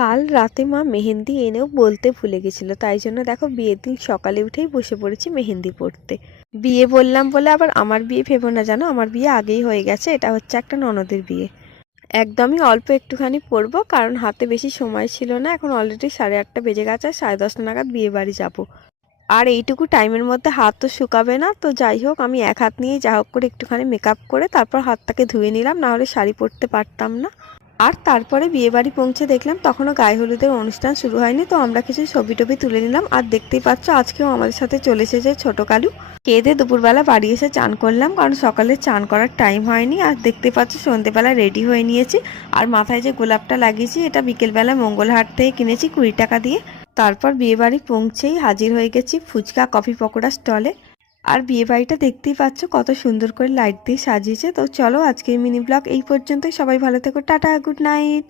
কাল রাতে মা মেহেন্দি এনেও বলতে ভুলে গেছিল, তাই জন্য দেখো বিয়ের দিন সকালে উঠেই বসে পড়েছি মেহেন্দি পড়তে। বিয়ে বললাম বলে আবার আমার বিয়ে ভেবো না, জানো আমার বিয়ে আগেই হয়ে গেছে, এটা হচ্ছে একটা ননদের বিয়ে। একদমই অল্প একটুখানি পরবো, কারণ হাতে বেশি সময় ছিল না, এখন অলরেডি 8:30 বেজে গেছে, 10:30 নাগাদ বিয়ে বাড়ি যাবো। আর এইটুকু টাইমের মধ্যে হাত তো শুকাবে না, তো যাই হোক আমি এক হাত নিয়েই যা হোক করে একটুখানি মেকআপ করে তারপর হাতটাকে ধুয়ে নিলাম, না হলে শাড়ি পরতে পারতাম না। আর তারপরে বিয়ে বাড়ি পৌঁছে দেখলাম তখনও গায়ে হলুদের অনুষ্ঠান শুরু হয়নি, তো আমরা কিছু ছবি টবি তুলে নিলাম। আর দেখতেই পাচ্ছ আজকেও আমাদের সাথে চলে এসেছে ছোট কালু। খেয়ে দিয়ে দুপুরবেলা বাড়ি এসে চান করলাম, কারণ সকালে চান করার টাইম হয়নি। আর দেখতে পাচ্ছ সন্ধ্যেবেলা রেডি হয়ে নিয়েছি। আর মাথায় যে গোলাপটা লাগিয়েছি এটা বিকেলবেলা মঙ্গলহাট থেকে কিনেছি 20 টাকা দিয়ে। তারপর বিয়ে বাড়ি পৌঁছেই হাজির হয়ে গেছি ফুচকা কফি পকোড়া স্টলে। আর বিয়ে বাড়িটা দেখতেই পাচ্ছ কত সুন্দর করে লাইট দিয়ে সাজিয়েছে। তো চলো আজকের মিনি ব্লগ এই পর্যন্তই, সবাই ভালো থেকো, টাটা, গুড নাইট।